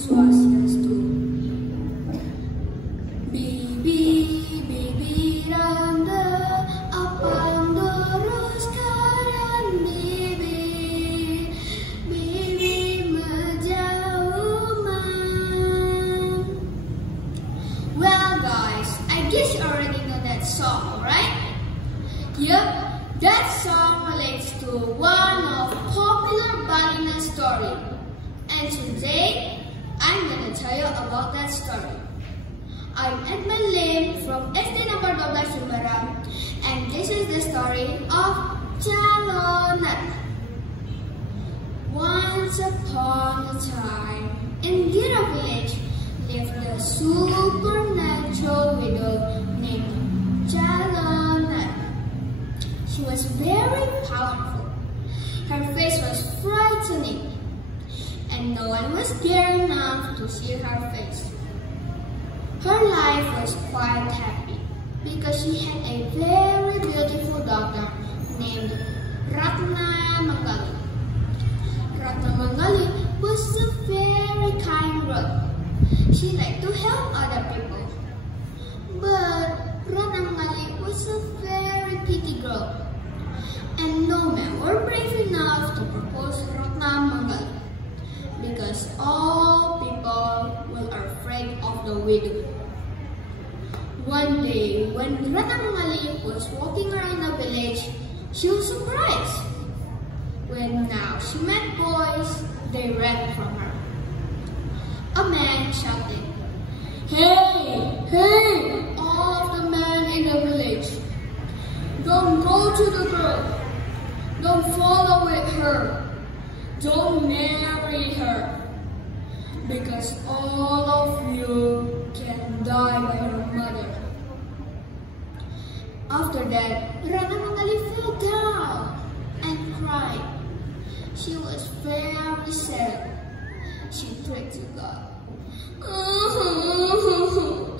Swastiastu. Bibi, bibi randa, apa yang teruskan bibi, bibi menjauh man. Well guys, I guess you already know that song, right? Yep, that song relates to one of popular balina story. And today, I'm gonna tell you about that story. I'm Edmund Lim from SD number 12 Sumbaram, and this is the story of Calonarang. Once upon a time, in Gira village, lived a supernatural widow named Calonarang. She was very powerful. Her face was frightening, and no one was daring enough to see her face. Her life was quite happy because she had a very beautiful daughter named Ratna Mangali. Ratna Mangali was a very kind girl. She liked to help other people. But Ratna Mangali was a very picky girl, and no man were brave enough to propose Ratna Mangali, because all people were afraid of the widow. One day, when Ratna Mangali was walking around the village, she was surprised. When now she met boys, they ran from her. A man shouted, "Hey, hey, all of the men in the village, don't go to the girl, don't follow with her. Don't marry her, because all of you can die by her mother." After that, Ratna Mangali fell down and cried. She was very sad. She prayed to God. Oh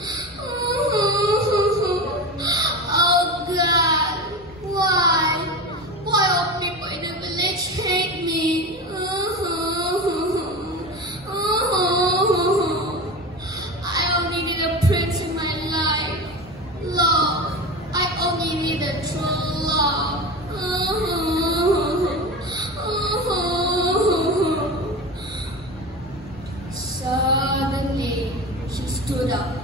God, why? Why all people in the village hate me? I only need a prince in my life. Love. I only need a true love. Suddenly, she stood up.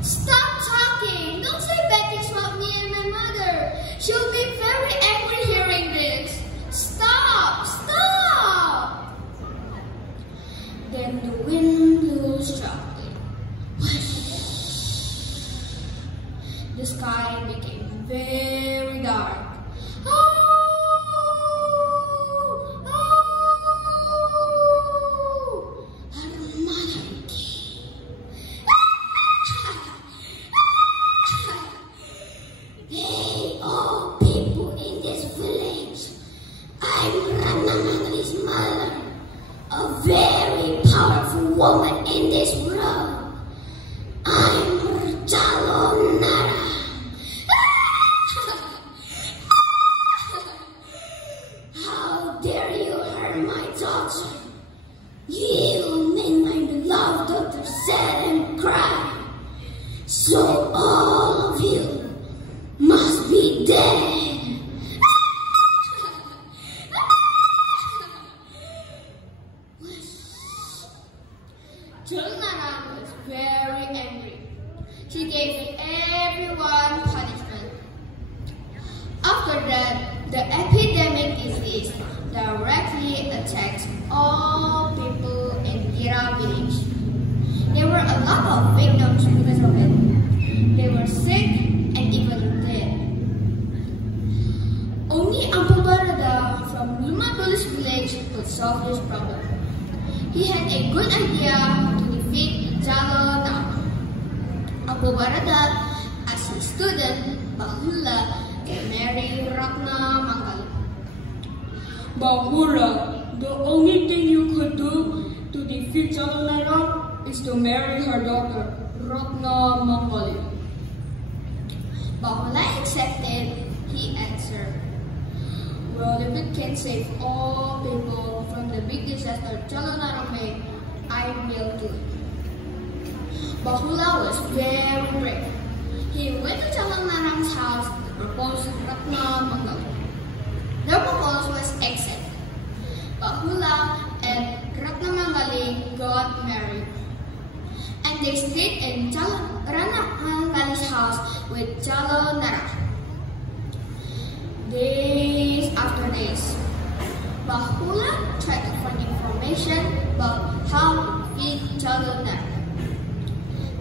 "Stop talking! Don't say bad things about me and my mother. She'll be very angry hearing this. Stop! Stop!" Then the wind blew sharply. The sky became very dark. Hey, all people in this village, I'm Ratna Mangali's mother, a very powerful woman in this world. I'm Calonarang. How dare you hurt my daughter? You made my beloved daughter sad and cry. So all of you must be dead. Calonarang was very angry. She gave everyone punishment. After that, the epidemic disease directly attacked all people in Gira village. There were a lot of victims because of it. They were sick and even dead. Only Ampu Barada from Lumadolis village could solve this problem. He had a good idea to defeat Calonarang. Ampu Barada asked his student Bahula to marry Ratna Mangali. "Bahula, the only thing you could do to defeat Calonarang is to marry her daughter, Ratna Mangali." Bahula accepted. He answered, Well, if it can save all people from the big disaster Calonarang made, I I will do it. Bahula was very brave. He went to Calonarang's house to propose Ratna Mangali. The proposal was accepted. Bahula and Ratna Mangali got married. And they stayed in Ratna Mangali's house with Calonarang. Days after days, Bahula tried to find information about how to feed Calonarang.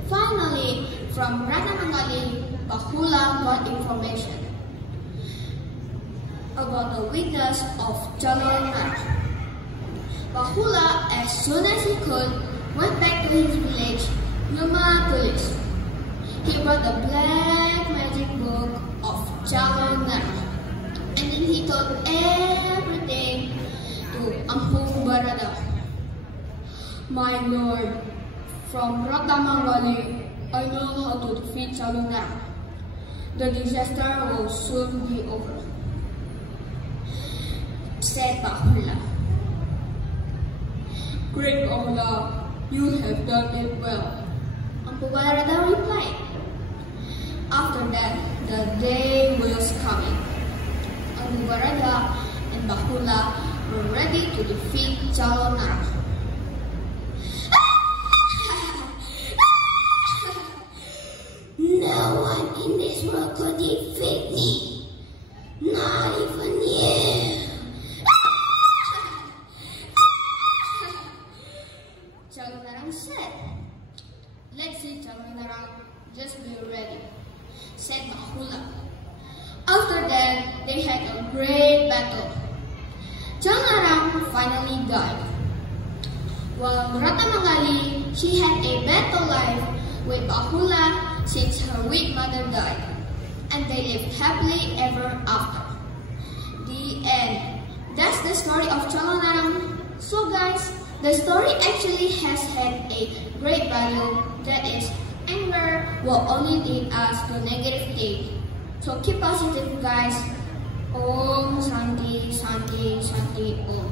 Finally, from Ratna Mangali, Bahula got information about the weakness of Calonarang. Bahula, as soon as he could, went back to his village, Numatulis. He brought the black magic book of Calonarang, and then he told everything to Ampung Barada. My lord, from Ratna Mangali, I know how to defeat Calonarang. The disaster will soon be over, said Bahula. Great Bahula, you have done it well. Ampung Barada replied. After that, the day was coming. Ampung Barada and Bahula were ready to defeat Calonarang. No one in this world could defeat me. Not even you. Calonarang said. Let's see, Calonarang. Just be ready, said Bahula. After that, they had a great battle. Calonarang finally died. While Ratna Mangali, she had a better life with Bahula since her weak mother died, and they lived happily ever after. The end. That's the story of Calonarang. So guys, the story actually has had a great value, that is, anger will only lead us to negativity. So keep positive guys. Om Shanti Shanti Shanti Om.